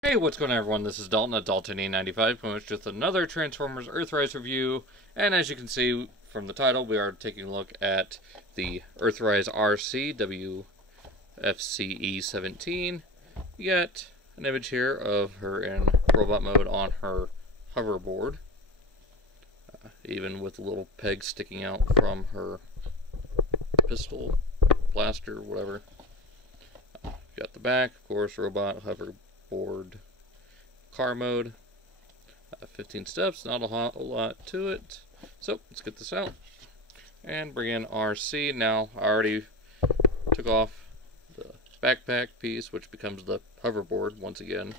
Hey, what's going on, everyone? This is Dalton at Dalton895, coming with another Transformers Earthrise review. And as you can see from the title, we are taking a look at the Earthrise Arcee WFC E-17. You get an image here of her in robot mode on her hoverboard, even with the little peg sticking out from her pistol, blaster, whatever. Got the back, of course, robot hoverboard car mode. 15 steps, not a lot to it. So let's get this out and bring in Arcee. Now I already took off the backpack piece, which becomes the hoverboard once again.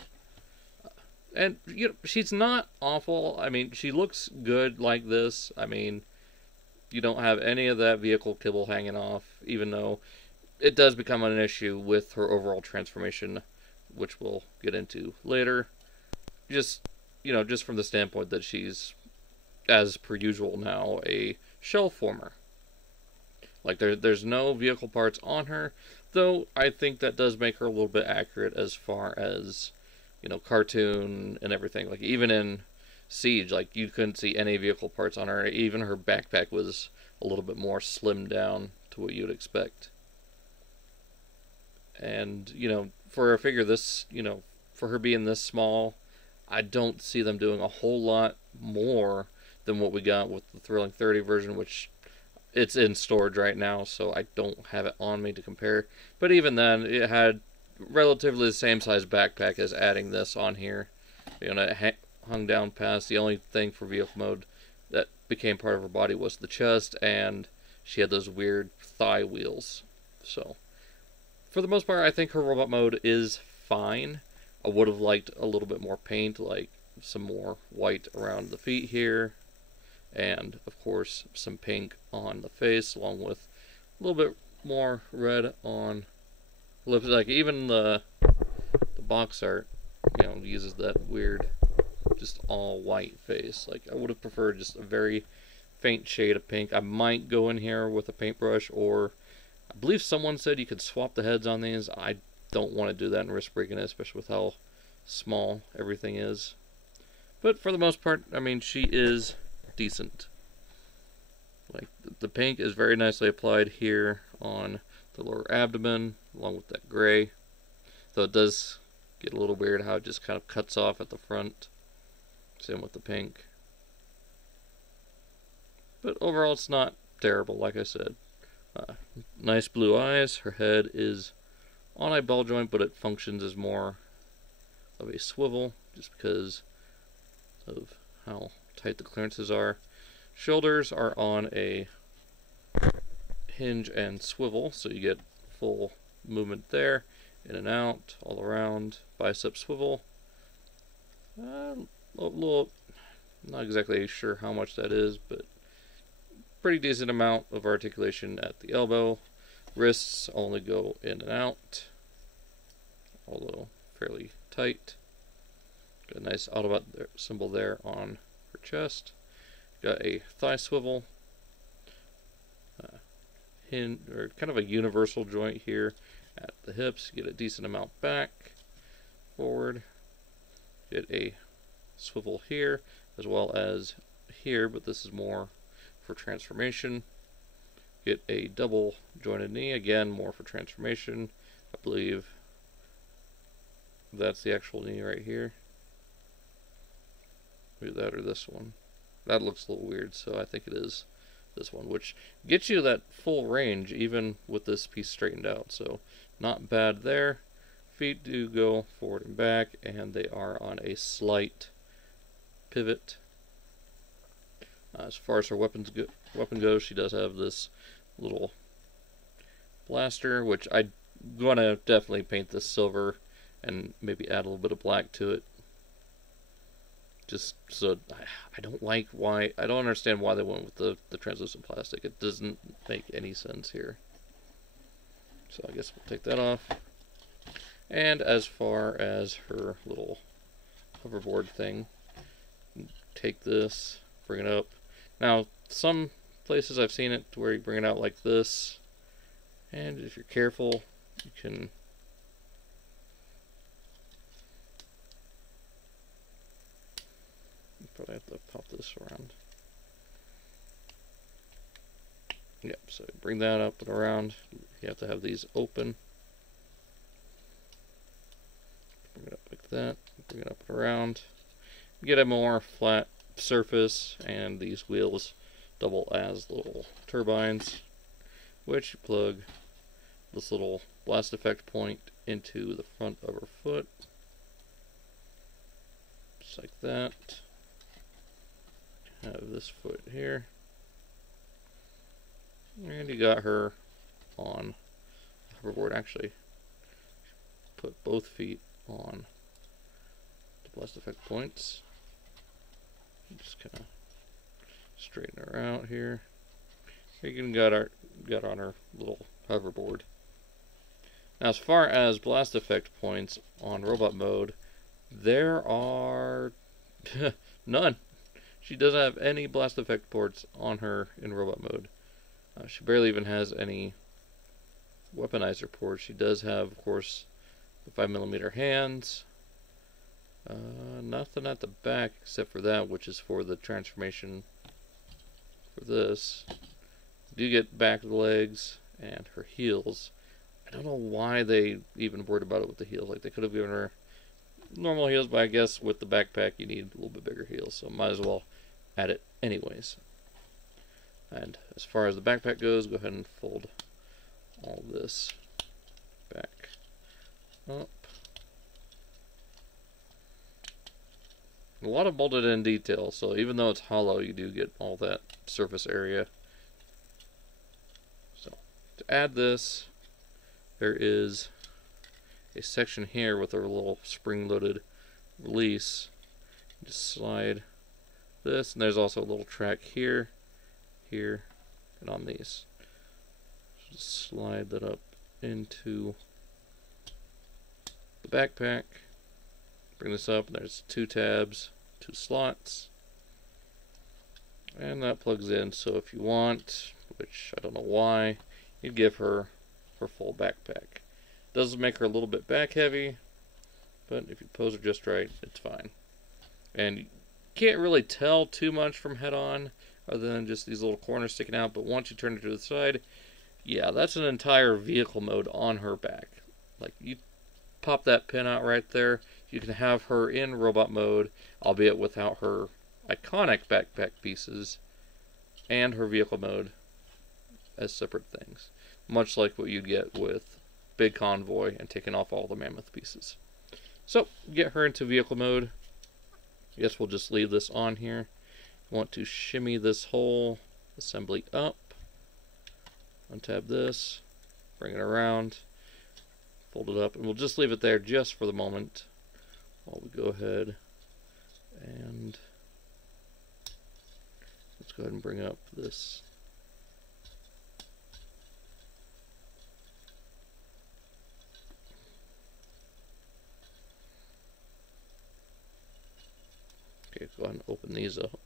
And you know, she's not awful. I mean, she looks good like this. I mean, you don't have any of that vehicle kibble hanging off, even though it does become an issue with her overall transformation, which we'll get into later. Just, you know, just from the standpoint that she's, as per usual now, a shell former. Like, there's no vehicle parts on her, though I think that does make her a little bit accurate as far as, you know, cartoon and everything. Like, even in Siege, like, you couldn't see any vehicle parts on her. Even her backpack was a little bit more slimmed down to what you'd expect. And, you know, for a figure this, you know, for her being this small, I don't see them doing a whole lot more than what we got with the Thrilling 30 version, which it's in storage right now, so I don't have it on me to compare. But even then, it had relatively the same size backpack as adding this on here. You know, it hung down past. The only thing for vehicle mode that became part of her body was the chest, and she had those weird thigh wheels. So for the most part, I think her robot mode is fine. I would have liked a little bit more paint, like some more white around the feet here, and of course some pink on the face, along with a little bit more red on lips. Like, even the box art, you know, uses that weird, just all white face. Like, I would have preferred just a very faint shade of pink. I might go in here with a paintbrush, or I believe someone said you could swap the heads on these. I don't want to do that and risk breaking it, especially with how small everything is. But for the most part, I mean, she is decent. Like, the pink is very nicely applied here on the lower abdomen, along with that gray. Though it does get a little weird how it just kind of cuts off at the front. Same with the pink. But overall, it's not terrible, like I said. Nice blue eyes. Her head is on a ball joint, but it functions as more of a swivel, just because of how tight the clearances are. Shoulders are on a hinge and swivel, so you get full movement there, in and out, all around. Bicep swivel. Little, not exactly sure how much that is, but pretty decent amount of articulation at the elbow. Wrists only go in and out, although fairly tight. Got a nice Autobot symbol there on her chest. Got a thigh swivel. Or kind of a universal joint here at the hips. Get a decent amount back, forward. Get a swivel here, as well as here, but this is more for transformation. Get a double jointed knee, again, more for transformation. I believe that's the actual knee right here. Maybe that or this one. That looks a little weird, so I think it is this one, which gets you that full range even with this piece straightened out. So not bad there. Feet do go forward and back, and they are on a slight pivot. As far as her weapon goes, she does have this little blaster, which I'm going to definitely paint this silver and maybe add a little bit of black to it. Just so I don't understand why they went with the translucent plastic. It doesn't make any sense here. So I guess we'll take that off. And as far as her little hoverboard thing, take this, bring it up. Now, some places I've seen it to where you bring it out like this, and if you're careful, you can probably have to pop this around. Yep, so bring that up and around. You have to have these open. Bring it up like that. Bring it up and around. Get a more flat surface, and these wheels double as little turbines, which you plug this little blast effect point into the front of her foot. Just like that. Have this foot here. And you got her on the hoverboard. Actually, put both feet on the blast effect points. Just kind of straighten her out here. You can got on her little hoverboard. Now, as far as blast effect points on robot mode, there are none. She doesn't have any blast effect ports on her in robot mode. She barely even has any weaponizer ports. She does have, of course, the 5mm hands. Nothing at the back except for that, which is for the transformation for this. You do get back legs and her heels. I don't know why they even worried about it with the heels. Like, they could have given her normal heels, but I guess with the backpack you need a little bit bigger heels, so might as well add it anyways. And as far as the backpack goes, go ahead and fold all this back up. A lot of bolted in detail, so even though it's hollow, you do get all that surface area. So, to add this, there is a section here with a little spring-loaded release. Just slide this, and there's also a little track here, here, and on these. Just slide that up into the backpack. Bring this up, and there's 2 tabs, 2 slots, and that plugs in. So if you want, which I don't know why, you'd give her her full backpack. Does make her a little bit back heavy, but if you pose her just right, it's fine. And you can't really tell too much from head on, other than just these little corners sticking out. But once you turn it to the side, yeah, that's an entire vehicle mode on her back. Like, you pop that pin out right there, you can have her in robot mode, albeit without her iconic backpack pieces, and her vehicle mode as separate things. Much like what you get with Big Convoy and taking off all the mammoth pieces. So, get her into vehicle mode. I guess we'll just leave this on here. You want to shimmy this whole assembly up. Untab this. Bring it around. Fold it up. And we'll just leave it there just for the moment. While we go ahead and let's go ahead and bring up this go ahead and open these up.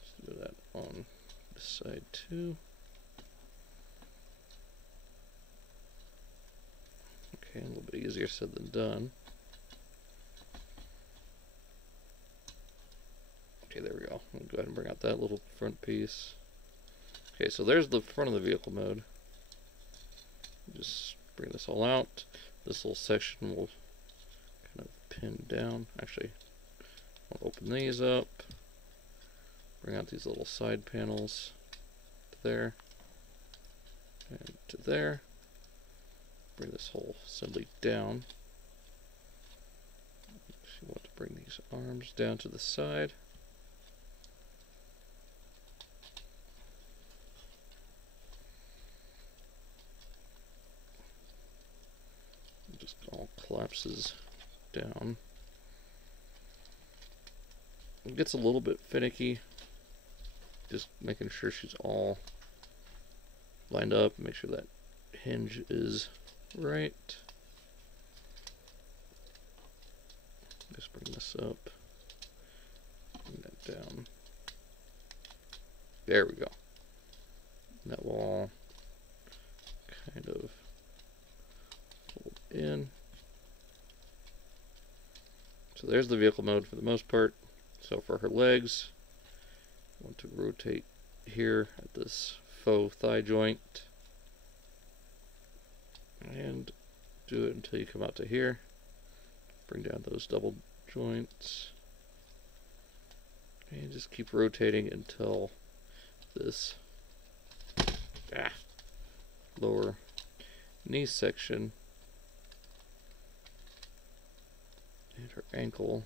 Let's do that on this side too. Okay, a little bit easier said than done. Okay, there we go. We'll go ahead and bring out that little front piece. Okay, so there's the front of the vehicle mode. Just bring this all out. This little section will kind of pin down. Actually, I'll open these up. Bring out these little side panels to there and to there. Bring this whole assembly down. You want to bring these arms down to the side. It just all collapses down. It gets a little bit finicky. Just making sure she's all lined up. Make sure that hinge is right. Just bring this up. Bring that down. There we go. And that will all kind of fold in. So there's the vehicle mode for the most part. So for her legs, I want to rotate here at this faux thigh joint and do it until you come out to here. Bring down those double joints and just keep rotating until this lower knee section and her ankle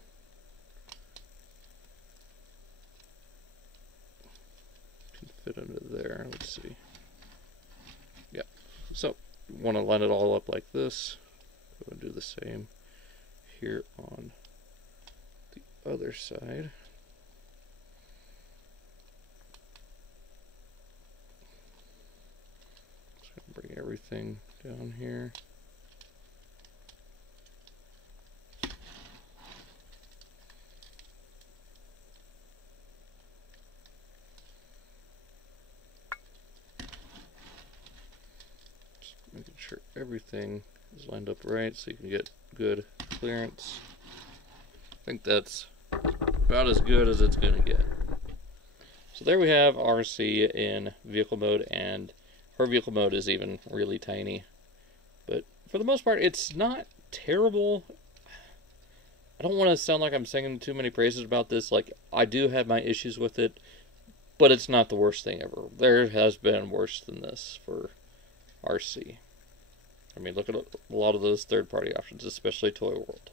can fit under there. Let's see. Yeah. So want to line it all up like this. Go and do the same here on the other side. Just going to bring everything down here. Just making sure everything is lined up right so you can get good clearance. I think that's about as good as it's going to get. So there we have Arcee in vehicle mode, and her vehicle mode is even really tiny. But for the most part, it's not terrible. I don't want to sound like I'm singing too many praises about this. Like, I do have my issues with it, but it's not the worst thing ever. There has been worse than this for Arcee. I mean, look at a lot of those third-party options, especially Toy World.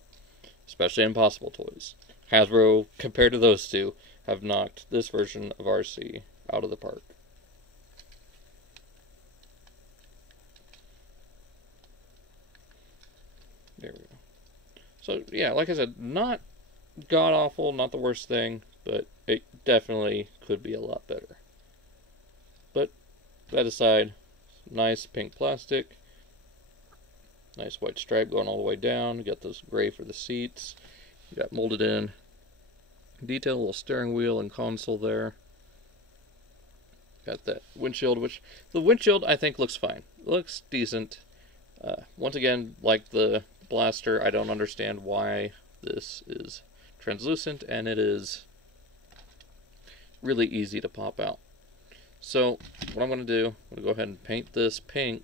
Especially Impossible Toys. Hasbro, compared to those two, have knocked this version of Arcee out of the park. There we go. So, yeah, like I said, not god-awful, not the worst thing, but it definitely could be a lot better. But, that aside, nice pink plastic. Nice white stripe going all the way down. You got those gray for the seats. You got molded in detail, little steering wheel and console there. Got that windshield, which the windshield I think looks fine. It looks decent. Once again, like the blaster, I don't understand why this is translucent, and it is really easy to pop out. So what I'm going to do, I'm going to go ahead and paint this pink.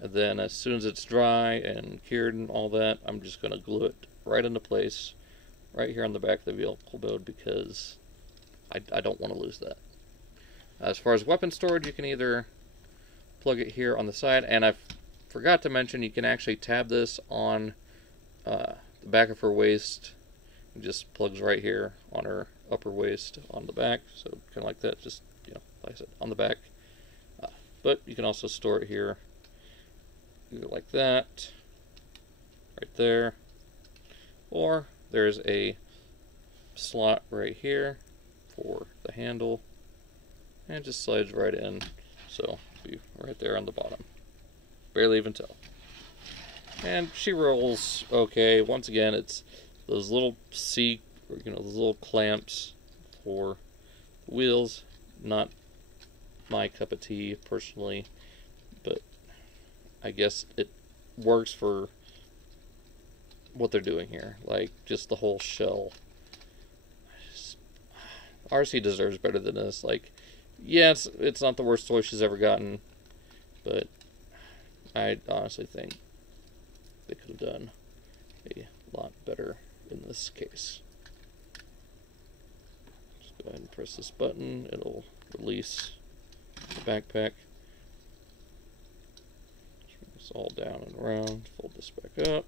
And then as soon as it's dry and cured and all that, I'm just going to glue it right into place, right here on the back of the vehicle mode, because I don't want to lose that. As far as weapon storage, you can either plug it here on the side, and I forgot to mention you can actually tab this on the back of her waist. It just plugs right here on her upper waist on the back, so kind of like that, just, you know, like I said, on the back. But you can also store it here. Either like that, right there, or there's a slot right here for the handle, and it just slides right in, so it'll be right there on the bottom. Barely even tell. And she rolls okay. Once again, it's those little those little clamps for wheels. Not my cup of tea personally, but I guess it works for what they're doing here. Like, just the whole shell. Arcee deserves better than this. Like, yeah, it's not the worst toy she's ever gotten, but I honestly think they could have done a lot better in this case. Just go ahead and press this button. It'll release the backpack. All down and around, fold this back up.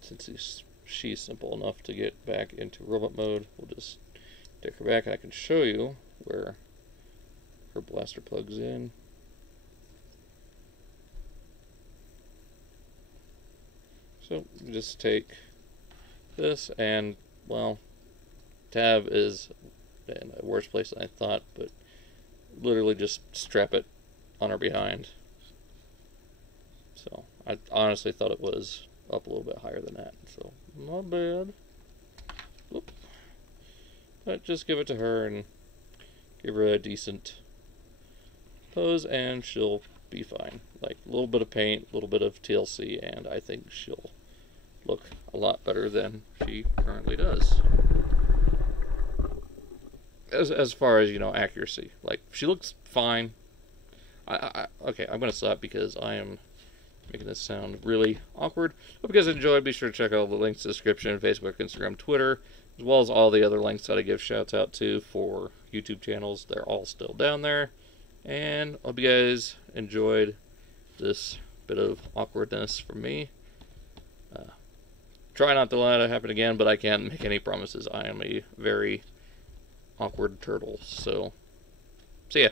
Since she's simple enough to get back into robot mode, we'll just take her back, and I can show you where her blaster plugs in. So you just take this, and well, tab is in a worse place than I thought, but literally just strap it on her behind. So I honestly thought it was up a little bit higher than that, so not bad. Oop. But just give it to her and give her a decent pose, and she'll be fine. Like, a little bit of paint, a little bit of TLC, and I think she'll look a lot better than she currently does. As far as, accuracy. Like, she looks fine. Okay, I'm going to stop because I am making this sound really awkward. Hope you guys enjoyed. Be sure to check out the links in the description, Facebook, Instagram, Twitter, as well as all the other links that I give shouts out to for YouTube channels. They're all still down there. And I hope you guys enjoyed this bit of awkwardness from me. Try not to let it happen again, but I can't make any promises. I am a very awkward turtle. So, see ya.